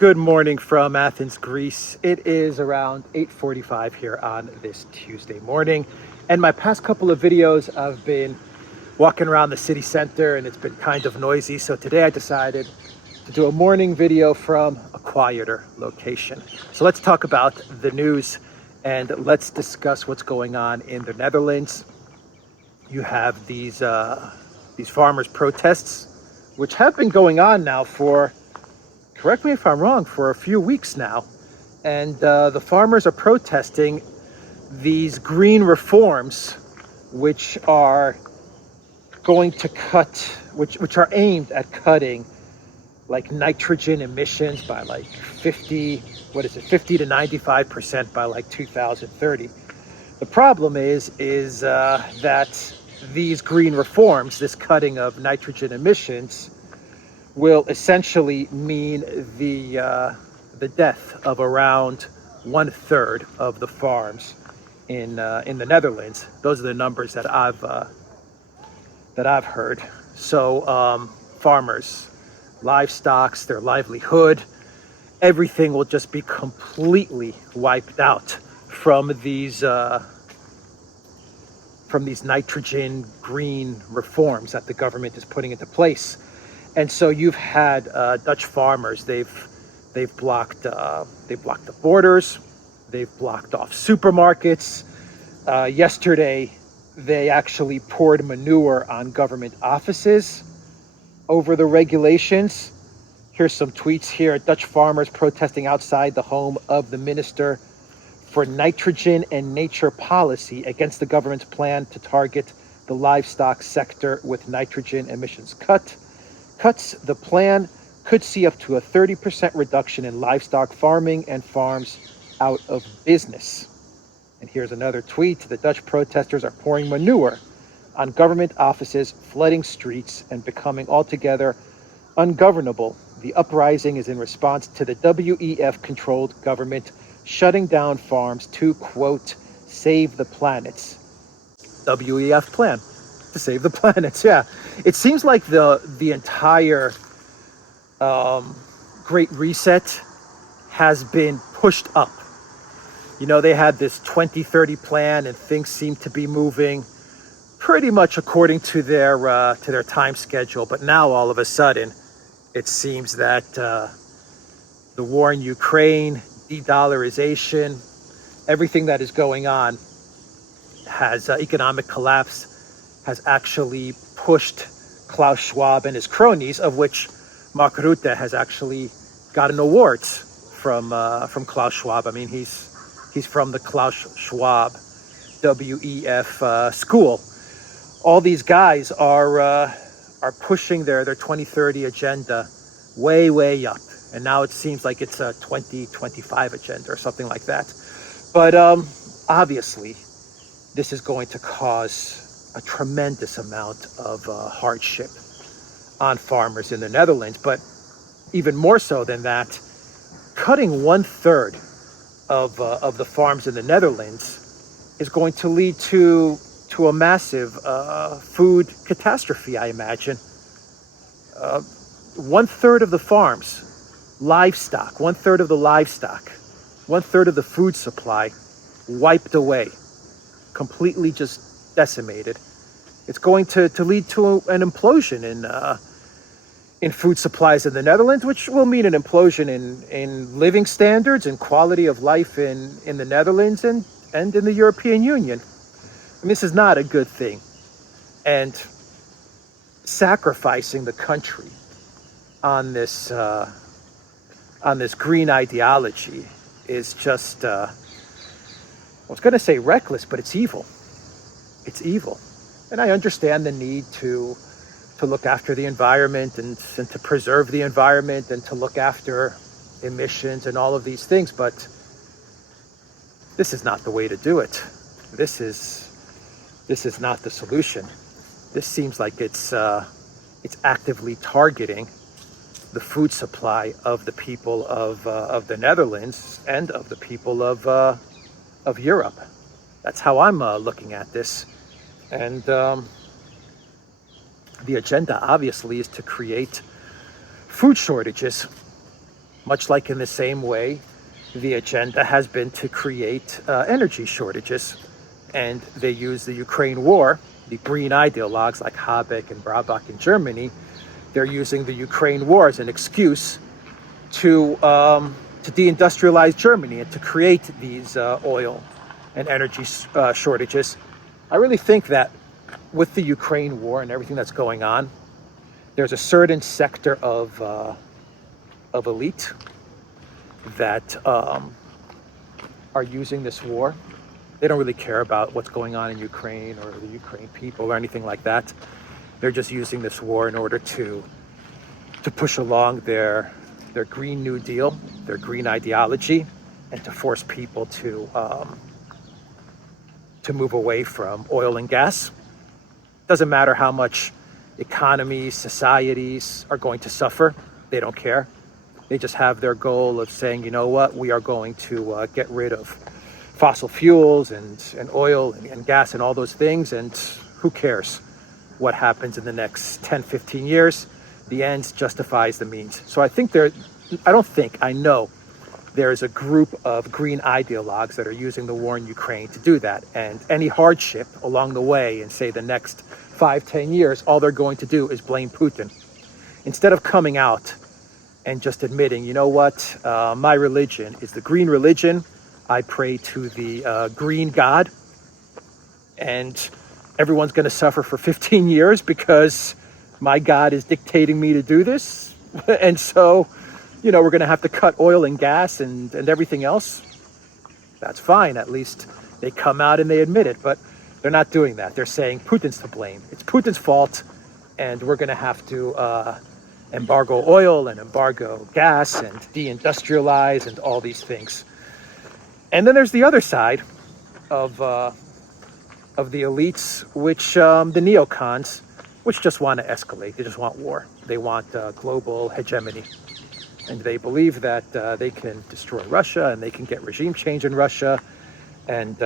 Good morning from Athens, Greece. It is around 8:45 here on this Tuesday morning. And my past couple of videos, I've been walking around the city center and it's been kind of noisy. So today I decided to do a morning video from a quieter location. So let's talk about the news and let's discuss what's going on in the Netherlands. You have these farmers' protests, which have been going on now for, correct me if I'm wrong, for a few weeks now. And the farmers are protesting these green reforms, which are going to cut, which are aimed at cutting like nitrogen emissions by like 50 to 95% by like 2030. The problem is that these green reforms, this cutting of nitrogen emissions, will essentially mean the death of around 1/3 of the farms in the Netherlands. Those are the numbers that I've heard. So farmers, livestock, their livelihood, everything will just be completely wiped out from these nitrogen green reforms that the government is putting into place. And so you've had Dutch farmers. They've blocked the borders. They've blocked off supermarkets. Yesterday, they actually poured manure on government offices over the regulations. Here's some tweets here. Dutch farmers protesting outside the home of the Minister for Nitrogen and Nature Policy against the government's plan to target the livestock sector with nitrogen emissions cuts. The plan could see up to a 30% reduction in livestock farming and farms out of business. And here's another tweet. The Dutch protesters are pouring manure on government offices, flooding streets, and becoming altogether ungovernable. The uprising is in response to the WEF-controlled government shutting down farms to, quote, save the planets. WEF plan to save the planets, yeah. It seems like the entire Great Reset has been pushed up. You know, they had this 2030 plan and things seem to be moving pretty much according to their time schedule. But now all of a sudden, it seems that the war in Ukraine, de-dollarization, everything that is going on has economic collapse has actually pushed Klaus Schwab and his cronies, of which Mark Rutte has actually gotten awards from Klaus Schwab. I mean, he's from the Klaus Schwab WEF school. All these guys are pushing their 2030 agenda way up, and now it seems like it's a 2025 agenda or something like that. But obviously, this is going to cause a tremendous amount of hardship on farmers in the Netherlands. But even more so than that, cutting 1/3 of the farms in the Netherlands is going to lead to a massive food catastrophe, I imagine. 1/3 of the farms, livestock, 1/3 of the livestock, 1/3 of the food supply wiped away, completely just decimated. It's going to lead to an implosion in food supplies in the Netherlands, which will mean an implosion in living standards and quality of life in the Netherlands and in the European Union. And this is not a good thing. And sacrificing the country on this green ideology is just, I was going to say reckless, but it's evil. It's evil. And I understand the need to look after the environment and to preserve the environment and to look after emissions and all of these things, but this is not the way to do it. This is not the solution. This seems like it's actively targeting the food supply of the people of the Netherlands and of the people of Europe. That's how I'm looking at this. And the agenda obviously is to create food shortages. much like in the same way, the agenda has been to create energy shortages. And they use the Ukraine war, the green ideologues like Habeck and Brabach in Germany, they're using the Ukraine war as an excuse to deindustrialize Germany and to create these oil and energy shortages. I really think that with the Ukraine war and everything that's going on, there's a certain sector of elite that are using this war. They don't really care about what's going on in Ukraine or the Ukraine people or anything like that. They're just using this war in order to push along their Green New Deal, their green ideology, and to force people to move away from oil and gas. Doesn't matter how much economies, societies are going to suffer. They don't care. They just have their goal of saying, you know what, we are going to get rid of fossil fuels and oil and gas and all those things, and who cares what happens in the next 10, 15 years. The ends justifies the means. So I know there's a group of green ideologues that are using the war in Ukraine to do that. And any hardship along the way in, say, the next 5, 10 years, all they're going to do is blame Putin. Instead of coming out and just admitting, you know what, my religion is the green religion. I pray to the green God, and everyone's going to suffer for 15 years because my God is dictating me to do this. And so, we're going to have to cut oil and gas and everything else. That's fine. At least they come out and they admit it. But they're not doing that. They're saying Putin's to blame. It's Putin's fault, and we're going to have to embargo oil and embargo gas and deindustrialize and all these things. And then there's the other side of the elites, which the neocons, which just want to escalate. They just want war. They want global hegemony. And they believe that they can destroy Russia and they can get regime change in Russia. And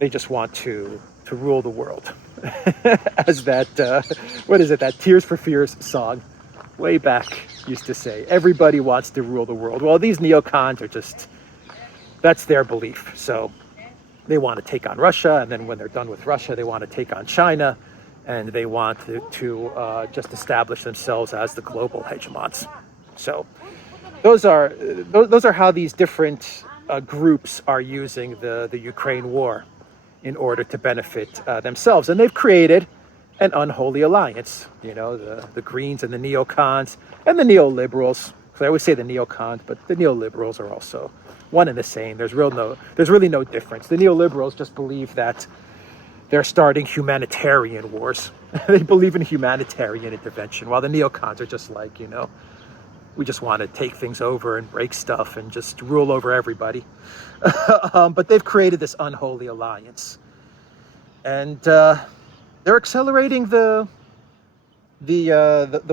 they just want to rule the world. As that, that Tears for Fears song way back used to say. Everybody wants to rule the world. Well, these neocons are just... That's their belief. So they want to take on Russia, and then when they're done with Russia, they want to take on China, and they want to just establish themselves as the global hegemons. So those are how these different groups are using the Ukraine war in order to benefit themselves, and they've created an unholy alliance. The Greens and the neocons and the neoliberals. Because I always say the neocons, but the neoliberals are also one and the same. There's really no difference. The neoliberals just believe that they're starting humanitarian wars. They believe in humanitarian intervention, while the neocons are just like, we just want to take things over and break stuff and just rule over everybody. But they've created this unholy alliance, and they're accelerating the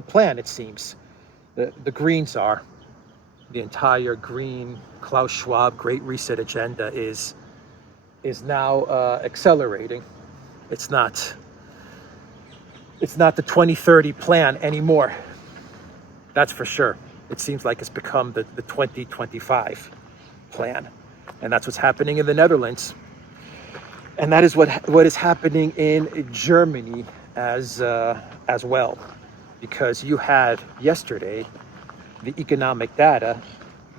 plan. It seems the Greens are. The entire green Klaus Schwab Great Reset agenda is now accelerating. It's not the 2030 plan anymore. That's for sure. It seems like it's become the 2025 plan, and that's what's happening in the Netherlands, and that is what is happening in Germany as well, because you had yesterday the economic data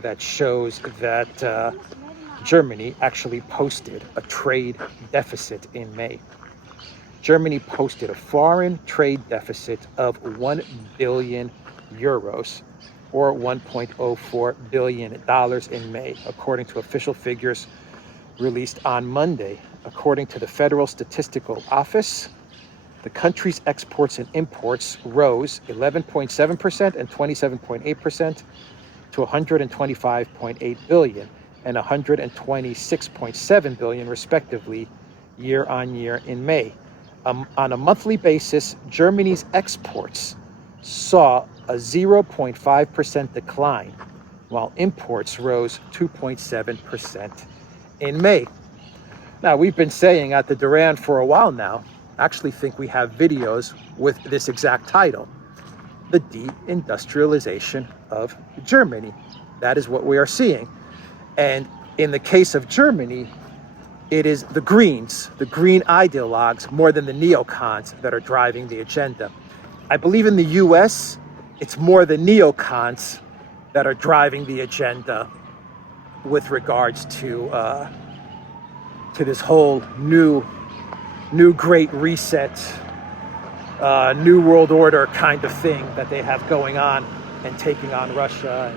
that shows that Germany actually posted a trade deficit in May. Germany posted a foreign trade deficit of 1 billion euros, or $1.04 billion in May, according to official figures released on Monday. According to the Federal Statistical Office, the country's exports and imports rose 11.7% and 27.8% to 125.8 billion and 126.7 billion respectively year on year in May. On a monthly basis, Germany's exports saw a 0.5% decline, while imports rose 2.7% in May. Now, we've been saying at the Duran for a while now, actually think we have videos with this exact title. the deindustrialization of Germany. That is what we are seeing. And in the case of Germany, it is the Greens, the green ideologues, more than the neocons that are driving the agenda. I believe in the US, it's more the neocons that are driving the agenda with regards to this whole new Great Reset, New World Order kind of thing that they have going on, and taking on Russia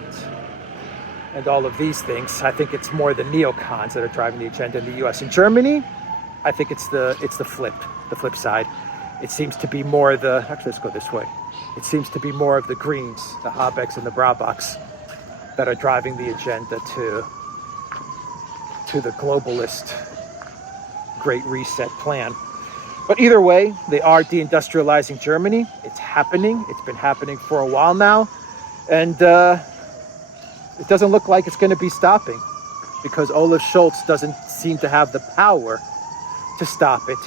and all of these things. I think it's more the neocons that are driving the agenda in the US. In Germany, I think it's the flip side. It seems to be more actually, let's go this way. It seems to be more of the Greens, the Habecks and the Brabaks, that are driving the agenda to the globalist Great Reset plan. But either way, they are deindustrializing Germany. It's happening. It's been happening for a while now. And it doesn't look like it's going to be stopping, because Olaf Scholz doesn't seem to have the power to stop it.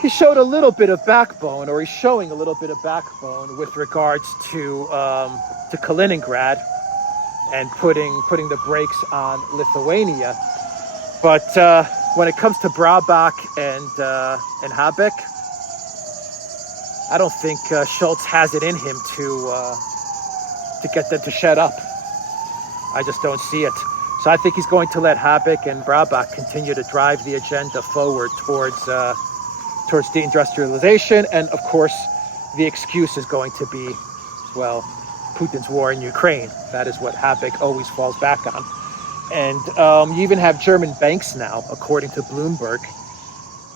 He showed a little bit of backbone, or he's showing a little bit of backbone with regards to Kaliningrad and putting the brakes on Lithuania. But when it comes to Brabak and Habeck, I don't think Scholz has it in him to get them to shut up. I just don't see it. So I think he's going to let Habeck and Brabak continue to drive the agenda forward towards deindustrialization. And of course, the excuse is going to be, well, Putin's war in Ukraine. That is what Habeck always falls back on. And you even have German banks now, according to Bloomberg,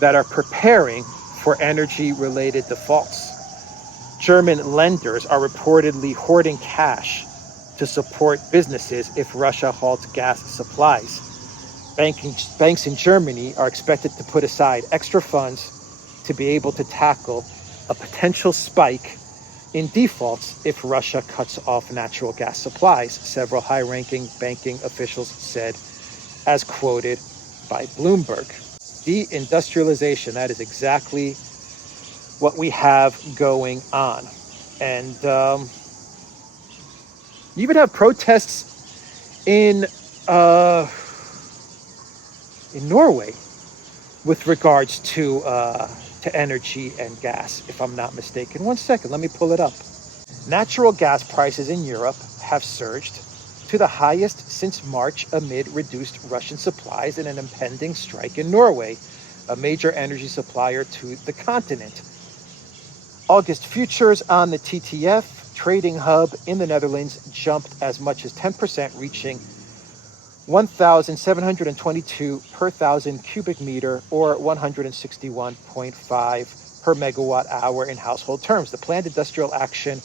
that are preparing for energy-related defaults. German lenders are reportedly hoarding cash to support businesses if Russia halts gas supplies. Banks in Germany are expected to put aside extra funds to be able to tackle a potential spike in defaults if Russia cuts off natural gas supplies, several high-ranking banking officials said, as quoted by Bloomberg. Deindustrialization, that is exactly what we have going on. And you even have protests in Norway with regards to energy and gas, if I'm not mistaken. One second, let me pull it up. Natural gas prices in Europe have surged to the highest since March amid reduced Russian supplies and an impending strike in Norway, a major energy supplier to the continent. August futures on the TTF trading hub in the Netherlands jumped as much as 10%, reaching 1,722 per thousand cubic meter, or 161.5 per megawatt hour in household terms. The planned industrial action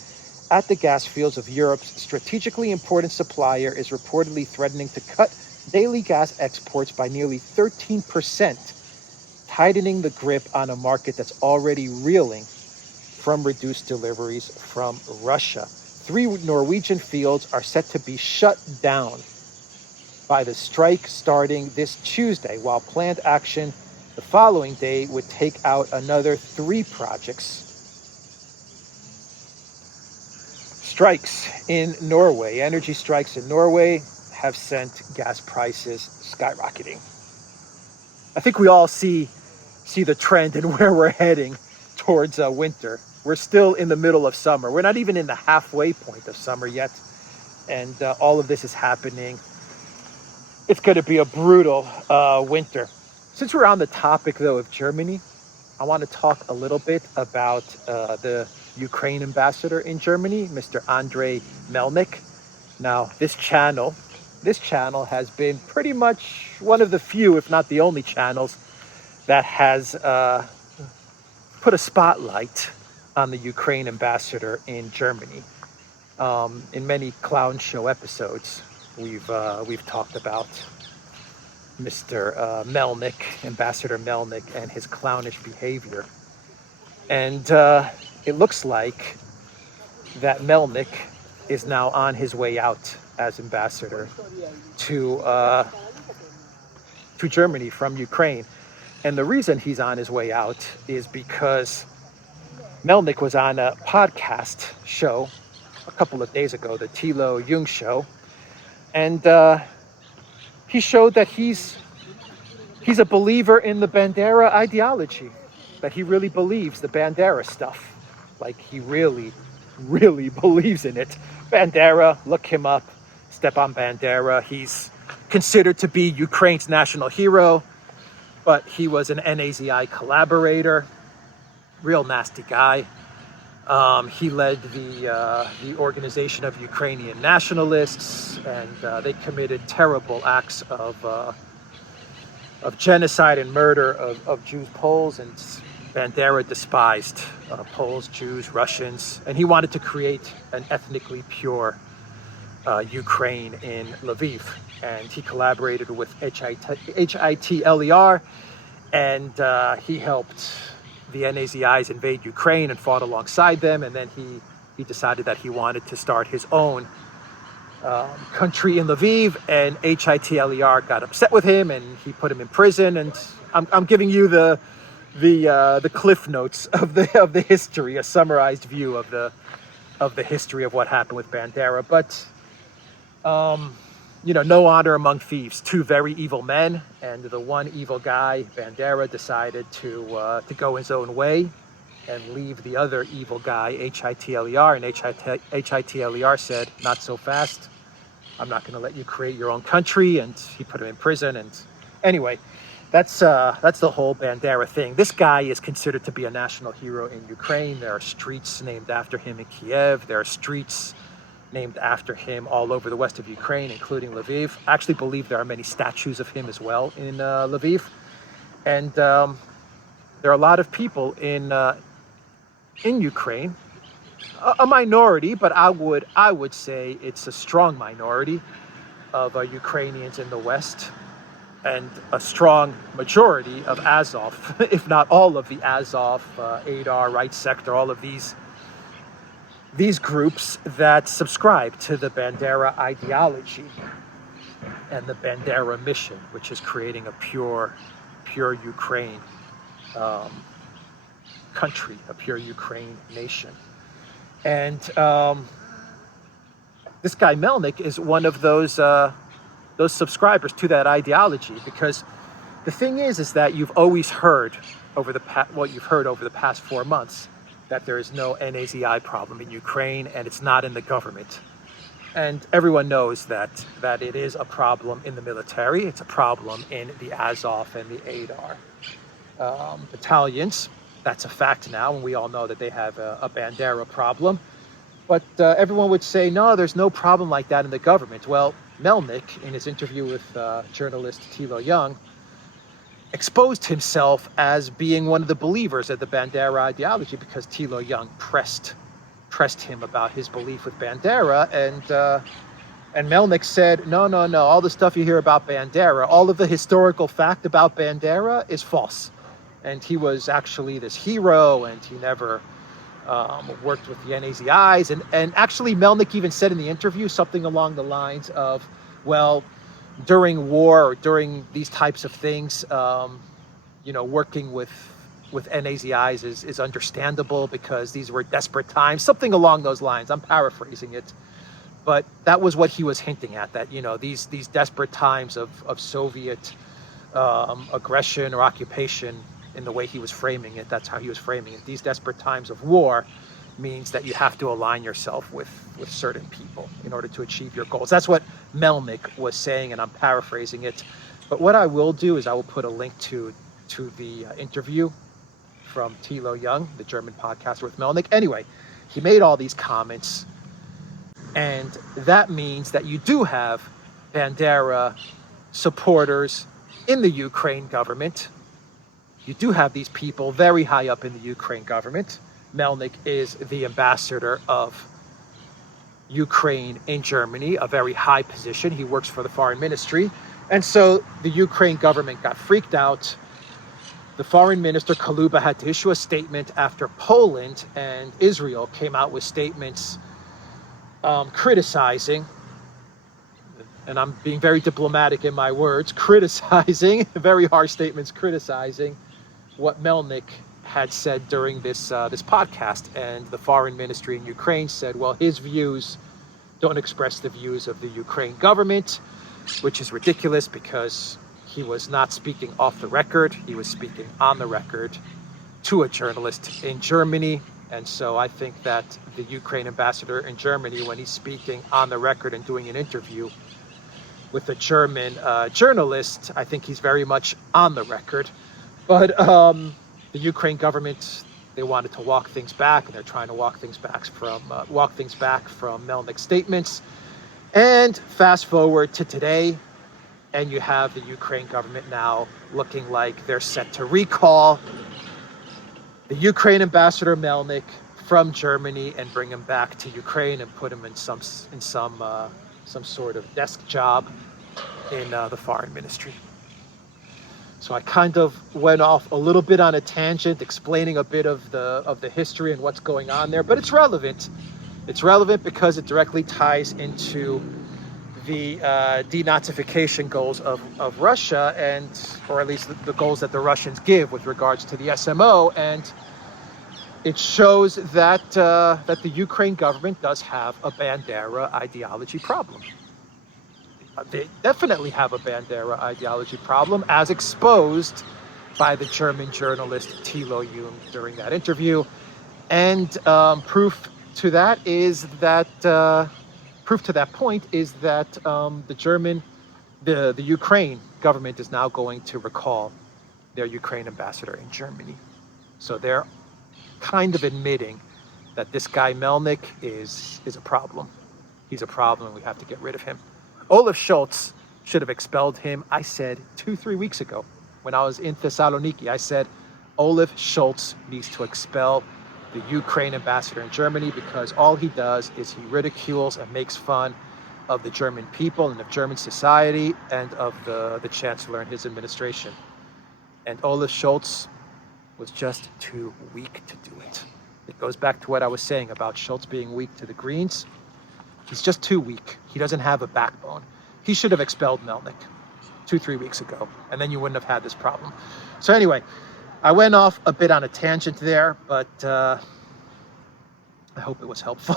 at the gas fields of Europe's strategically important supplier is reportedly threatening to cut daily gas exports by nearly 13%, tightening the grip on a market that's already reeling from reduced deliveries from Russia. 3 Norwegian fields are set to be shut down by the strike starting this Tuesday, while planned action the following day would take out another 3 projects. Strikes in Norway. Energy strikes in Norway have sent gas prices skyrocketing. I think we all see the trend and where we're heading towards winter. We're still in the middle of summer. We're not even in the halfway point of summer yet. And all of this is happening. It's going to be a brutal winter. Since we're on the topic, though, of Germany, I want to talk a little bit about the Ukraine ambassador in Germany, Mr. Andrei Melnik. Now, this channel has been pretty much one of the few, if not the only channels, that has put a spotlight on the Ukraine ambassador in Germany. In many clown show episodes, we've talked about Mr. Melnik, Ambassador Melnik, and his clownish behavior. And it looks like that Melnik is now on his way out as ambassador to Germany from Ukraine. And the reason he's on his way out is because Melnik was on a podcast show a couple of days ago, the Thilo Jung show, and he showed that he's a believer in the Bandera ideology, that he really believes the Bandera stuff. Like, he really, really believes in it. Bandera, look him up, Stepan Bandera. He's considered to be Ukraine's national hero, but he was an NAZI collaborator, real nasty guy. He led the organization of Ukrainian nationalists, and they committed terrible acts of genocide and murder of Jews, Poles, and Bandera despised Poles, Jews, Russians, and he wanted to create an ethnically pure Ukraine in Lviv. And he collaborated with HITLER, and he helped the NAZIs invade Ukraine and fought alongside them. And then he decided that he wanted to start his own country in Lviv, and HITLER got upset with him, and he put him in prison. And I'm giving you the cliff notes of the history, a summarized view of the history of what happened with Bandera. But no honor among thieves. Two very evil men, and the one evil guy, Bandera, decided to go his own way and leave the other evil guy, HITLER. And HITLER said, "Not so fast. I'm not going to let you create your own country." And he put him in prison. And anyway, that's the whole Bandera thing. This guy is considered to be a national hero in Ukraine. There are streets named after him in Kiev. There are streets named after him all over the west of Ukraine, including Lviv. I actually believe there are many statues of him as well in Lviv. And there are a lot of people in Ukraine, a minority, but I would say it's a strong minority of Ukrainians in the West, and a strong majority of Azov, if not all of the Azov, Adar, Right Sector, all of these groups that subscribe to the Bandera ideology and the Bandera mission, which is creating a pure Ukraine country, a pure Ukraine nation. And this guy Melnik is one of those subscribers to that ideology, because the thing is that you've always heard over the past 4 months that there is no NAZI problem in Ukraine, and it's not in the government. And everyone knows that it is a problem in the military. It's a problem in the Azov and the Adar battalions. That's a fact now, and we all know that they have a Bandera problem. But everyone would say, no, there's no problem like that in the government. Well, Melnik, in his interview with journalist Thilo Jung, exposed himself as being one of the believers of the Bandera ideology, because Thilo Jung pressed him about his belief with Bandera, and Melnik said, no, all the stuff you hear about Bandera, all of the historical fact about Bandera is false, and he was actually this hero, and he never worked with the NAZIs, and actually Melnik even said in the interview something along the lines of, well, during war or during these types of things, working with NAZIs is understandable because these were desperate times, something along those lines. I'm paraphrasing it, but that was what he was hinting at, that, these desperate times of Soviet aggression or occupation, in the way he was framing it, that's how he was framing it. These desperate times of war means that you have to align yourself with certain people in order to achieve your goals. That's what Melnik was saying, and I'm paraphrasing it. But what I will do is I will put a link to the interview from Thilo Jung, the German podcaster with Melnik. Anyway, he made all these comments, and that means that you do have Bandera supporters in the Ukraine government. You do have these people very high up in the Ukraine government. Melnik is the ambassador of Ukraine in Germany, a very high position. He works for the foreign ministry. And so the Ukraine government got freaked out. The foreign minister, Kaluba, had to issue a statement after Poland and Israel came out with statements criticizing, and I'm being very diplomatic in my words, criticizing, very harsh statements criticizing what Melnik had said during this podcast, and the foreign ministry in Ukraine said, well, his views don't express the views of the Ukraine government, which is ridiculous because he was not speaking off the record. He was speaking on the record to a journalist in Germany. And so I think that the Ukraine ambassador in Germany, when he's speaking on the record and doing an interview with a German journalist, I think he's very much on the record. But the Ukraine government, they wanted to walk things back, and they're trying to walk things back from Melnik's statements. And fast forward to today, and you have the Ukraine government now looking like they're set to recall the Ukraine ambassador Melnik from Germany and bring him back to Ukraine and put him in some sort of desk job in the foreign ministry. So I kind of went off a little bit on a tangent, explaining a bit of the history and what's going on there, but it's relevant. It's relevant because it directly ties into the denazification goals of Russia, or at least the goals that the Russians give with regards to the SMO, and it shows that the Ukraine government does have a Bandera ideology problem. They definitely have a Bandera ideology problem, as exposed by the German journalist Thilo Jung during that interview. And proof to that point is that the Ukraine government is now going to recall their Ukraine ambassador in Germany. So they're kind of admitting that this guy Melnik is a problem. He's a problem, and we have to get rid of him. Olaf Scholz should have expelled him. I said 2-3 weeks ago when I was in Thessaloniki, I said Olaf Scholz needs to expel the Ukraine ambassador in Germany, because all he does is he ridicules and makes fun of the German people and of German society and of the chancellor and his administration. And Olaf Scholz was just too weak to do it. It goes back to what I was saying about Scholz being weak to the Greens. He's just too weak. He doesn't have a backbone. He should have expelled Melnik 2-3 weeks ago, and then you wouldn't have had this problem. So anyway, I went off a bit on a tangent there, but I hope it was helpful.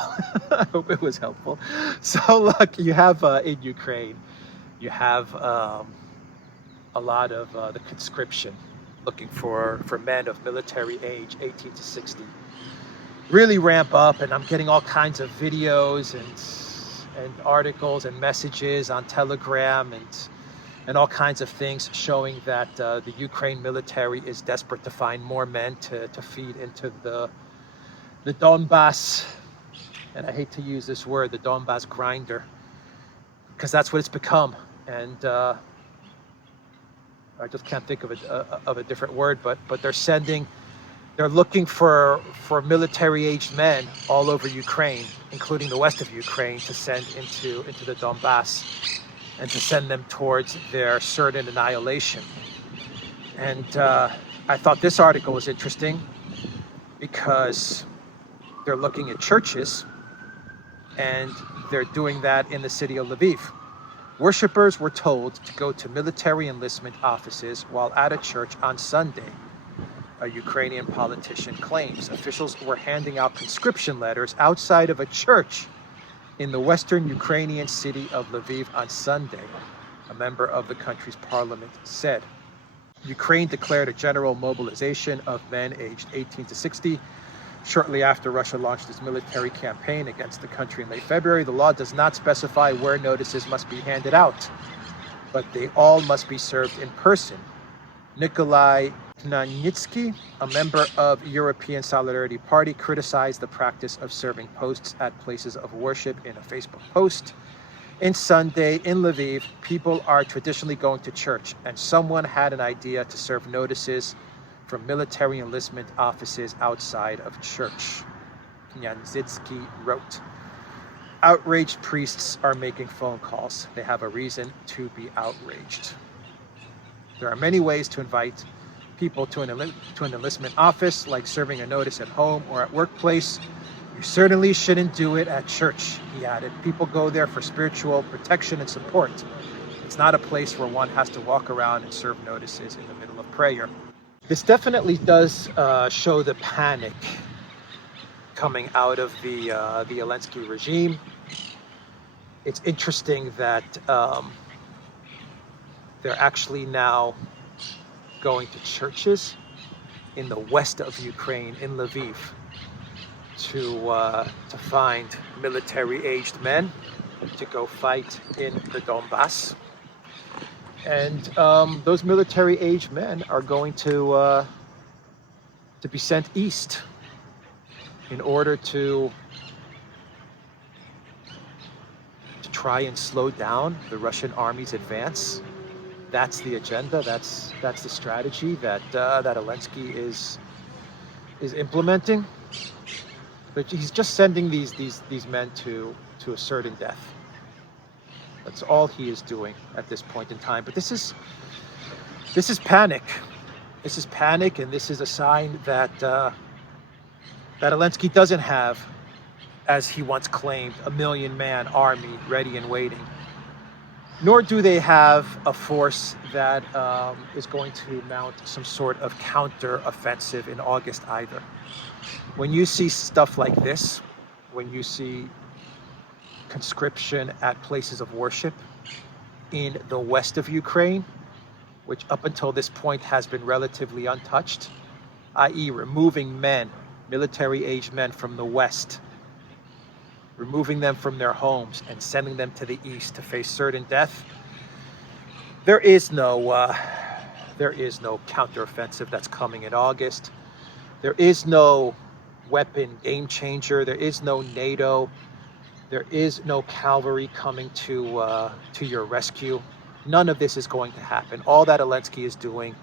I hope it was helpful. So look, you have in Ukraine, you have a lot of the conscription looking for men of military age, 18 to 60. Really ramp up, and I'm getting all kinds of videos and articles and messages on Telegram and all kinds of things showing that the Ukraine military is desperate to find more men to feed into the Donbass, and I hate to use this word, the Donbass grinder, because that's what it's become. And I just can't think of a different word, but they're looking for military-aged men all over Ukraine, including the west of Ukraine, to send into the Donbass and to send them towards their certain annihilation. And I thought this article was interesting because they're looking at churches, and they're doing that in the city of Lviv. Worshippers were told to go to military enlistment offices while at a church on Sunday, a Ukrainian politician claims. Officials were handing out conscription letters outside of a church in the western Ukrainian city of Lviv on Sunday, a member of the country's parliament said. Ukraine declared a general mobilization of men aged 18 to 60 shortly after Russia launched its military campaign against the country in late February. The law does not specify where notices must be handed out, but they all must be served in person. Nikolai Knanitsky, a member of European Solidarity Party, criticized the practice of serving posts at places of worship in a Facebook post. In Sunday, in Lviv, people are traditionally going to church, and someone had an idea to serve notices from military enlistment offices outside of church, Knanitsky wrote. Outraged priests are making phone calls. They have a reason to be outraged. There are many ways to invite people to an enlistment office, like serving a notice at home or at workplace. You certainly shouldn't do it at church, he added. People go there for spiritual protection and support. It's not a place where one has to walk around and serve notices in the middle of prayer. This definitely does show the panic coming out of the Zelensky regime. It's interesting that they're actually now going to churches in the west of Ukraine, in Lviv, to find military-aged men to go fight in the Donbass. And those military-aged men are going to be sent east in order to try and slow down the Russian army's advance. That's the agenda. That's the strategy that Zelensky is implementing. But he's just sending these men to a certain death. That's all he is doing at this point in time. But this is panic. This is panic, and this is a sign that Zelensky doesn't have, as he once claimed, a 1 million-man army ready and waiting. Nor do they have a force that is going to mount some sort of counter-offensive in August either. When you see stuff like this, when you see conscription at places of worship in the west of Ukraine, which up until this point has been relatively untouched, i.e. removing men, military-aged men from the west, removing them from their homes and sending them to the east to face certain death, there is no counteroffensive that's coming in August. There is no weapon game changer. There is no NATO. There is no cavalry coming to your rescue. None of this is going to happen. All that Zelensky is doing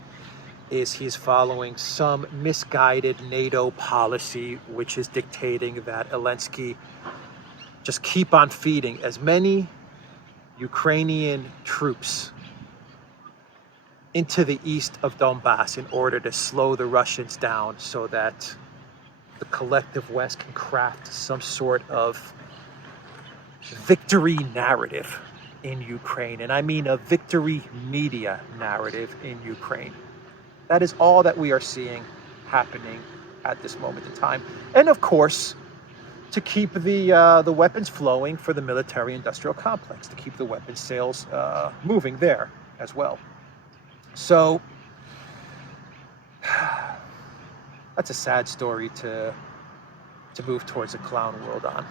is he's following some misguided NATO policy, which is dictating that Zelensky just keep on feeding as many Ukrainian troops into the east of Donbass in order to slow the Russians down so that the collective West can craft some sort of victory narrative in Ukraine. And I mean a victory media narrative in Ukraine. That is all that we are seeing happening at this moment in time. And of course, to keep the weapons flowing for the military-industrial complex, to keep the weapons sales moving there as well. So that's a sad story to move towards a clown world on.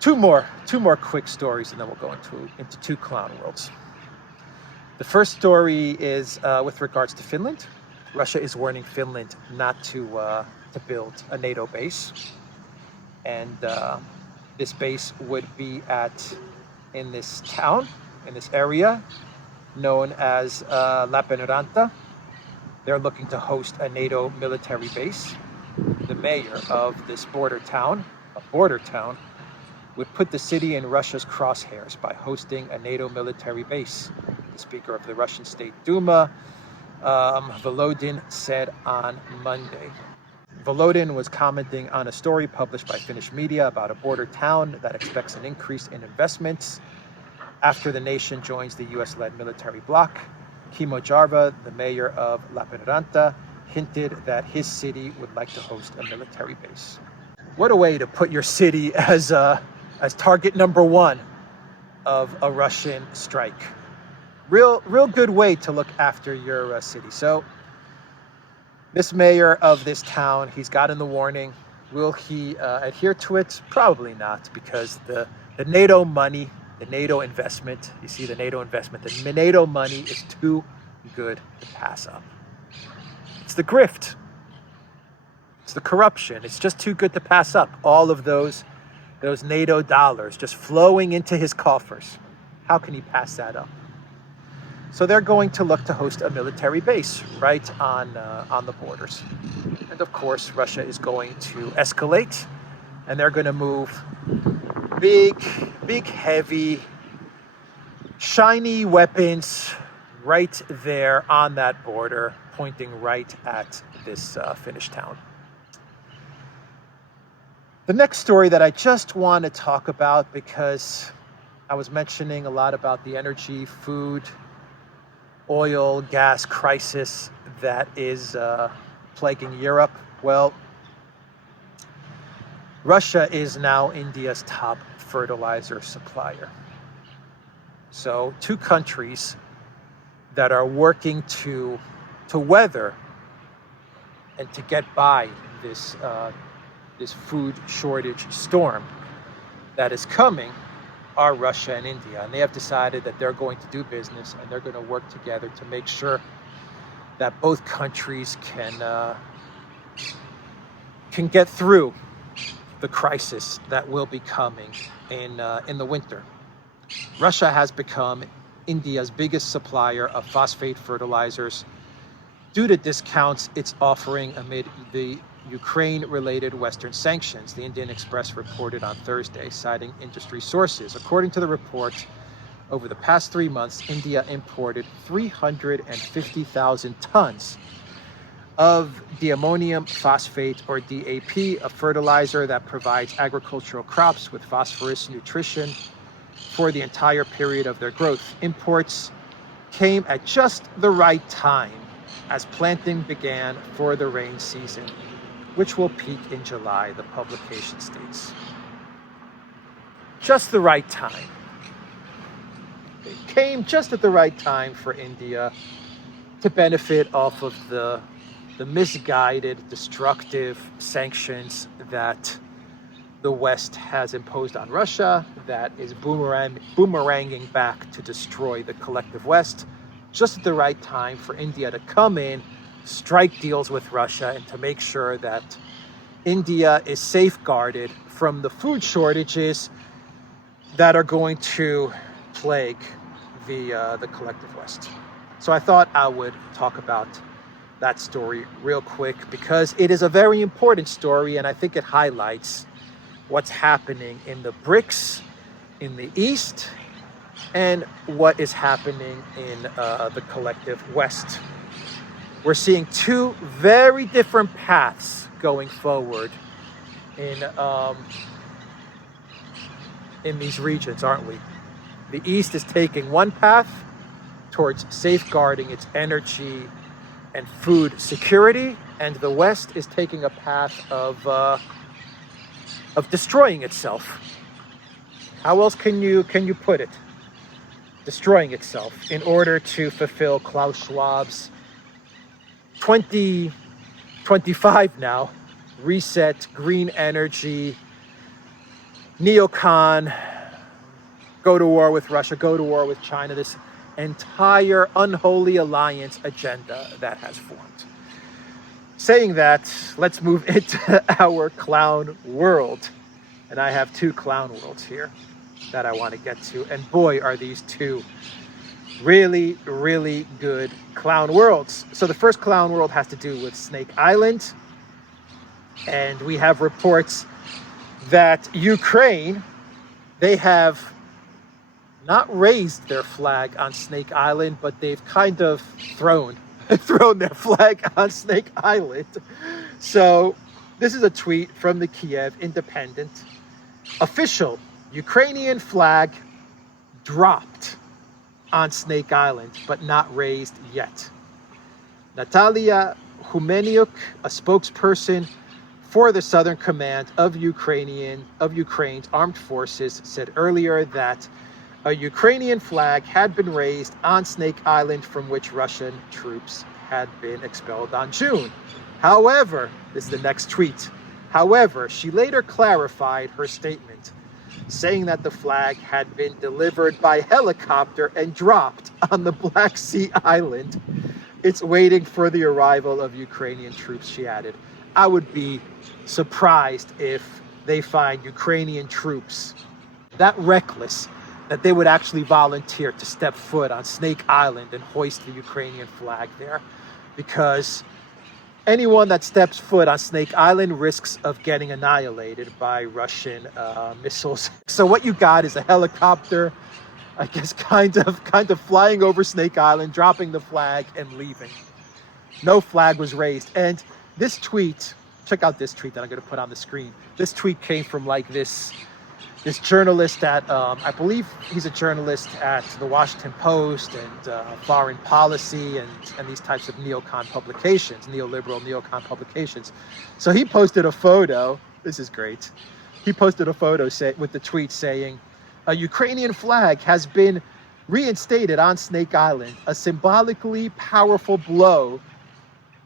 Two more quick stories, and then we'll go into two clown worlds. The first story is with regards to Finland. Russia is warning Finland not to build a NATO base, and this base would be in this town, in this area known as Lappeenranta. They're looking to host a NATO military base. The mayor of this border town, would put the city in Russia's crosshairs by hosting a NATO military base. The Speaker of the Russian State Duma, Volodin, said on Monday. Volodin was commenting on a story published by Finnish media about a border town that expects an increase in investments after the nation joins the US-led military bloc. Kimmo Jarva, the mayor of Lappeenranta, hinted that his city would like to host a military base. What a way to put your city as target number one of a Russian strike. Real good way to look after your city. So this mayor of this town, he's gotten the warning. Will he adhere to it? Probably not, because the NATO money, the NATO investment, you see the NATO investment, the NATO money is too good to pass up. It's the grift. It's the corruption. It's just too good to pass up. All of those NATO dollars just flowing into his coffers. How can he pass that up? So they're going to look to host a military base right on the borders. And of course, Russia is going to escalate, and they're going to move big, heavy, shiny weapons right there on that border, pointing right at this Finnish town. The next story that I just want to talk about, because I was mentioning a lot about the energy, food oil, gas crisis that is plaguing Europe? Well, Russia is now India's top fertilizer supplier. So two countries that are working to weather and to get by this food shortage storm that is coming are Russia and India. And they have decided that they're going to do business and they're going to work together to make sure that both countries can get through the crisis that will be coming in the winter. Russia has become India's biggest supplier of phosphate fertilizers due to discounts it's offering amid the Ukraine-related Western sanctions, the Indian Express reported on Thursday, citing industry sources. According to the report, over the past 3 months, India imported 350,000 tons of diammonium phosphate, or DAP, a fertilizer that provides agricultural crops with phosphorus nutrition for the entire period of their growth. Imports came at just the right time as planting began for the rain season, which will peak in July, the publication states. Just the right time. It came just at the right time for India to benefit off of the misguided, destructive sanctions that the West has imposed on Russia, that is boomeranging back to destroy the collective West. Just at the right time for India to come in, strike deals with Russia, and to make sure that India is safeguarded from the food shortages that are going to plague the collective West. So I thought I would talk about that story real quick because it is a very important story, and I think it highlights what's happening in the BRICS in the East and what is happening in the collective West. We're seeing two very different paths going forward in these regions, aren't we? The East is taking one path towards safeguarding its energy and food security, and the West is taking a path of destroying itself. How else can you put it? Destroying itself in order to fulfill Klaus Schwab's 2025 now reset, green energy, neocon, go to war with Russia, go to war with China, this entire unholy alliance agenda that has formed. Saying that, let's move into our clown world. And I have two clown worlds here that I want to get to. And boy, are these two really, really good clown worlds. So the first clown world has to do with Snake Island. And we have reports that Ukraine, they have not raised their flag on Snake Island, but they've kind of thrown their flag on Snake Island. So this is a tweet from the Kiev Independent. Official Ukrainian flag dropped on Snake Island, but not raised yet. Natalia Humeniuk, a spokesperson for the Southern Command of Ukraine's armed forces, said earlier that a Ukrainian flag had been raised on Snake Island, from which Russian troops had been expelled on June. However, this is the next tweet. However, she later clarified her statement, saying that the flag had been delivered by helicopter and dropped on the Black Sea island. It's waiting for the arrival of Ukrainian troops, she added. I would be surprised if they find Ukrainian troops that reckless that they would actually volunteer to step foot on Snake Island and hoist the Ukrainian flag there, because anyone that steps foot on Snake Island risks of getting annihilated by Russian missiles. So what you got is a helicopter, I guess, kind of flying over Snake Island, dropping the flag and leaving. No flag was raised. And this tweet, check out this tweet that I'm going to put on the screen. This tweet came from like this this journalist at, I believe he's a journalist at the Washington Post and Foreign Policy and these types of neocon publications, neoliberal neocon publications. So he posted a photo. This is great. He posted a photo with the tweet saying, "A Ukrainian flag has been reinstated on Snake Island, a symbolically powerful blow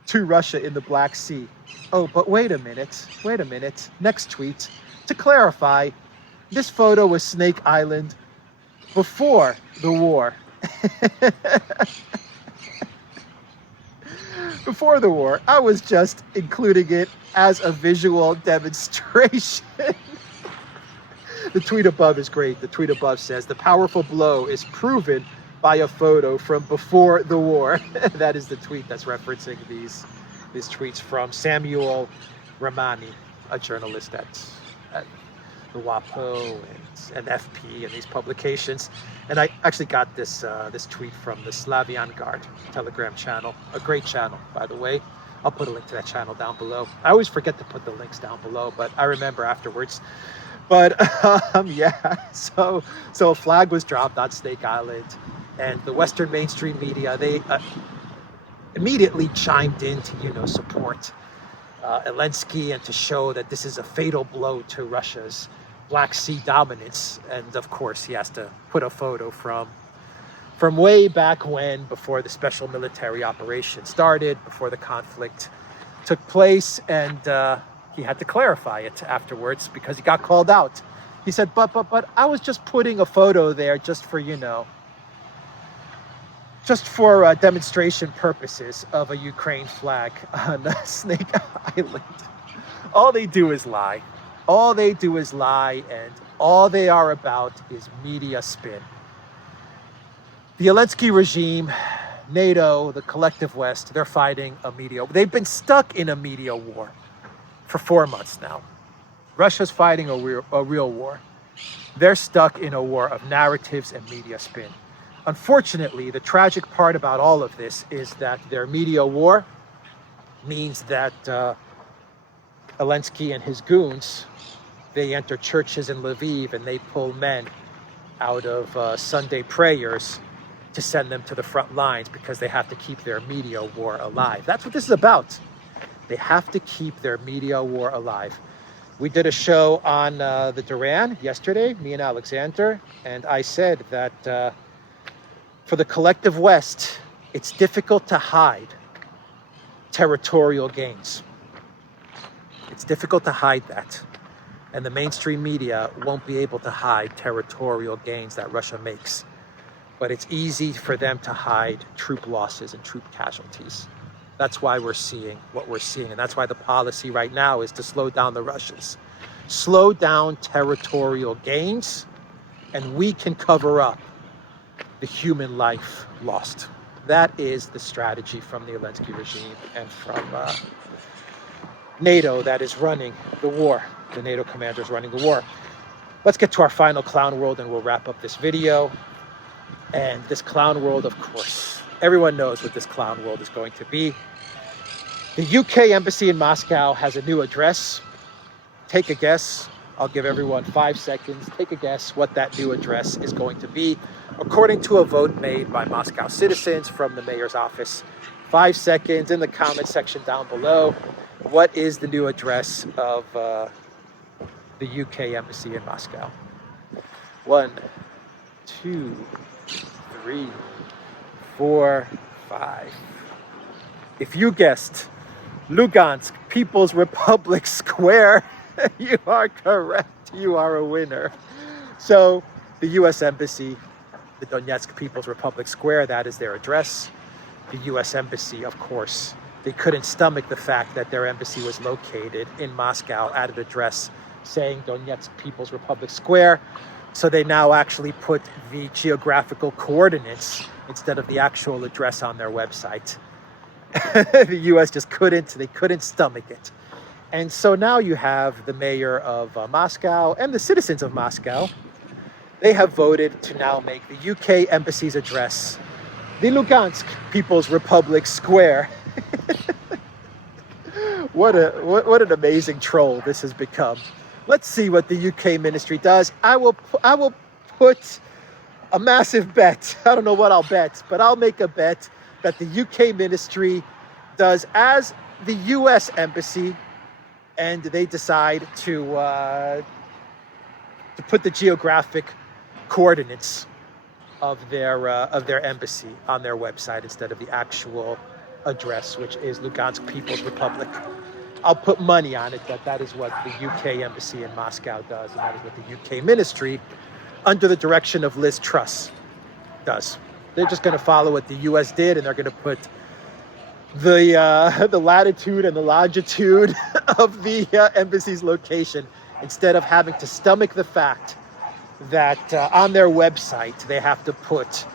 to Russia in the Black Sea." Oh, but wait a minute. Next tweet. To clarify, this photo was Snake Island before the war. Before the war. I was just including it as a visual demonstration. The tweet above is great. The tweet above says, "The powerful blow is proven by a photo from before the war." That is the tweet that's referencing these tweets from Samuel Ramani, a journalist at the WAPO and FP and these publications. And I actually got this tweet from the Slavian Guard Telegram channel, a great channel, by the way. I'll put a link to that channel down below. I always forget to put the links down below, but I remember afterwards. But yeah, so a flag was dropped on Snake Island, and the Western mainstream media, they immediately chimed in to support Zelensky and to show that this is a fatal blow to Russia's Black Sea dominance. And of course, he has to put a photo from way back when, before the special military operation started, before the conflict took place, and he had to clarify it afterwards because he got called out. He said, but I was just putting a photo there just for demonstration purposes of a Ukraine flag on Snake Island. All they do is lie. All they do is lie, and all they are about is media spin. The Zelensky regime, NATO, the collective West, they're fighting a media. They've been stuck in a media war for 4 months now. Russia's fighting a real war. They're stuck in a war of narratives and media spin. Unfortunately, the tragic part about all of this is that their media war means that Zelensky and his goons, they enter churches in Lviv and they pull men out of Sunday prayers to send them to the front lines because they have to keep their media war alive. That's what this is about. They have to keep their media war alive. We did a show on the Duran yesterday, me and Alexander, and I said that for the collective West, it's difficult to hide territorial gains. It's difficult to hide that. And the mainstream media won't be able to hide territorial gains that Russia makes. But it's easy for them to hide troop losses and troop casualties. That's why we're seeing what we're seeing. And that's why the policy right now is to slow down the Russians. Slow down territorial gains, and we can cover up the human life lost. That is the strategy from the Zelensky regime and from NATO that is running the war. The NATO commander is running the war. Let's get to our final clown world and we'll wrap up this video. And this clown world, of course, everyone knows what this clown world is going to be. The UK embassy in Moscow has a new address. Take a guess. I'll give everyone 5 seconds. Take a guess what that new address is going to be, according to a vote made by Moscow citizens from the mayor's office. 5 seconds in the comment section down below. What is the new address of the UK embassy in Moscow? 1, 2, 3, 4, 5. If you guessed Lugansk People's Republic Square, you are correct. You are a winner. So the U.S. Embassy, the Donetsk People's Republic Square, that is their address. The U.S. Embassy, of course, they couldn't stomach the fact that their embassy was located in Moscow at an address saying Donetsk People's Republic Square. So they now actually put the geographical coordinates instead of the actual address on their website. The U.S. just couldn't stomach it. And so now you have the mayor of Moscow and the citizens of Moscow. They have voted to now make the UK embassy's address the Lugansk People's Republic Square. What an amazing troll this has become. let's see what the UK ministry does. I will put a massive bet. I don't know what I'll bet, but I'll make a bet that the UK ministry does as the US embassy, and they decide to put the geographic coordinates of their embassy on their website instead of the actual address, which is Lugansk People's Republic. I'll put money on it that is what the UK embassy in Moscow does, and that is what the UK ministry, under the direction of Liz Truss, does. They're just going to follow what the US did, and they're going to put the latitude and the longitude of the embassy's location, instead of having to stomach the fact that on their website they have to put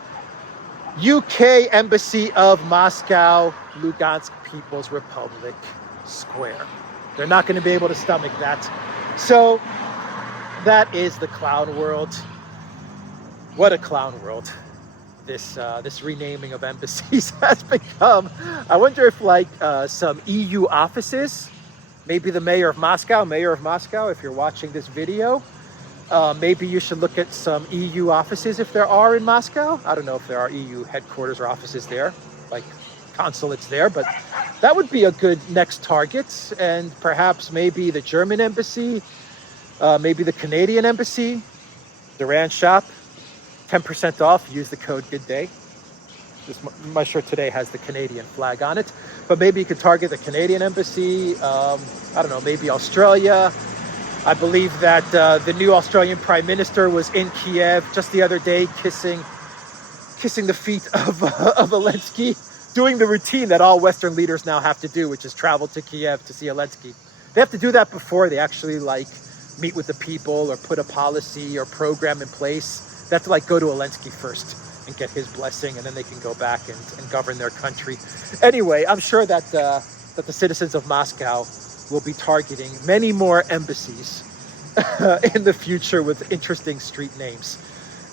UK Embassy of Moscow, Lugansk People's Republic Square. They're not going to be able to stomach that. So that is the clown world. What a clown world this renaming of embassies has become. I wonder if some EU offices, maybe the mayor of Moscow, if you're watching this video, maybe you should look at some EU offices if there are in Moscow. I don't know if there are EU headquarters or offices there, like consulates there, but that would be a good next target. And perhaps maybe the German embassy, maybe the Canadian embassy, Duran shop, 10% off, use the code GOODDAY. My shirt today has the Canadian flag on it, but maybe you could target the Canadian embassy. I don't know, maybe Australia. I believe that the new Australian Prime Minister was in Kiev just the other day, kissing the feet of Zelensky, doing the routine that all Western leaders now have to do, which is travel to Kiev to see Zelensky. They have to do that before they actually meet with the people or put a policy or program in place. They have to go to Zelensky first and get his blessing, and then they can go back and govern their country. Anyway, I'm sure that the citizens of Moscow will be targeting many more embassies in the future with interesting street names.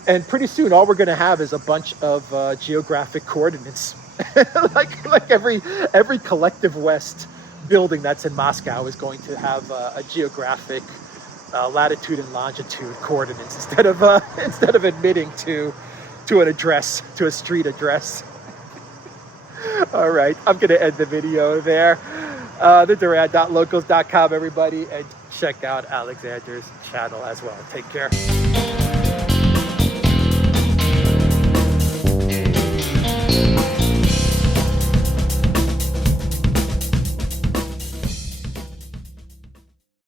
And pretty soon, all we're going to have is a bunch of geographic coordinates. like every collective West building that's in Moscow is going to have a geographic latitude and longitude coordinates instead of admitting to an address, to a street address. All right, I'm going to end the video there. The Duran.locals.com, everybody, and check out Alexander's channel as well. Take care.